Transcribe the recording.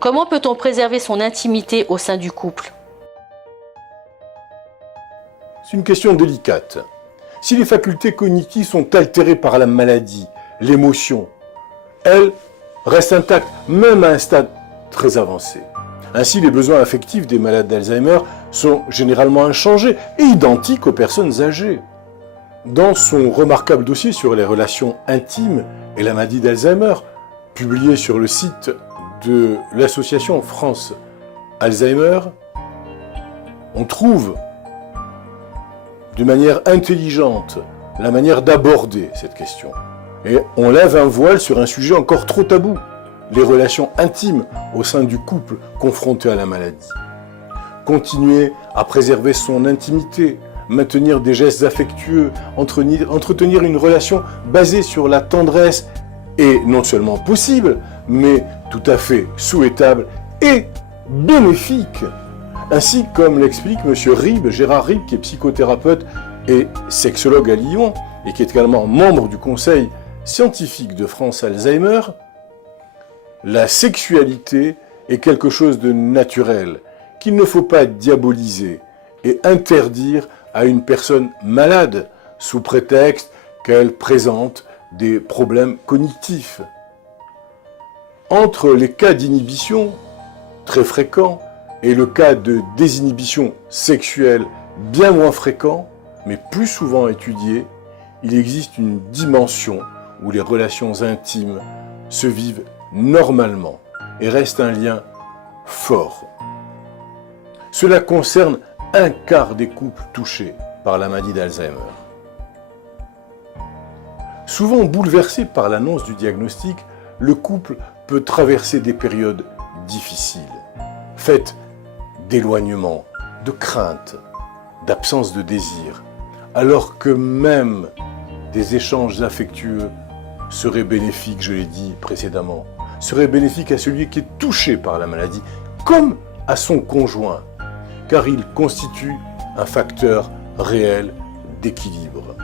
Comment peut-on préserver son intimité au sein du couple? C'est une question délicate. Si les facultés cognitives sont altérées par la maladie, l'émotion, elles restent intactes, même à un stade très avancé. Ainsi, les besoins affectifs des malades d'Alzheimer sont généralement inchangés et identiques aux personnes âgées. Dans son remarquable dossier sur les relations intimes et la maladie d'Alzheimer, publié sur le site de l'association France Alzheimer, on trouve de manière intelligente la manière d'aborder cette question. Et on lève un voile sur un sujet encore trop tabou, les relations intimes au sein du couple confronté à la maladie. Continuer à préserver son intimité, maintenir des gestes affectueux, entretenir une relation basée sur la tendresse est non seulement possible, mais tout à fait souhaitable et bénéfique. Ainsi comme l'explique M. Ribes, Gérard Ribes, qui est psychothérapeute et sexologue à Lyon, et qui est également membre du conseil scientifique de France Alzheimer, la sexualité est quelque chose de naturel, qu'il ne faut pas diaboliser et interdire à une personne malade sous prétexte qu'elle présente des problèmes cognitifs. Entre les cas d'inhibition, très fréquents, et le cas de désinhibition sexuelle bien moins fréquent, mais plus souvent étudié, il existe une dimension où les relations intimes se vivent normalement et restent un lien fort. Cela concerne un quart des couples touchés par la maladie d'Alzheimer. Souvent bouleversé par l'annonce du diagnostic, le couple peut traverser des périodes difficiles, faites d'éloignement, de crainte, d'absence de désir, alors que même des échanges affectueux seraient bénéfiques, je l'ai dit précédemment, seraient bénéfiques à celui qui est touché par la maladie, comme à son conjoint, car il constitue un facteur réel d'équilibre.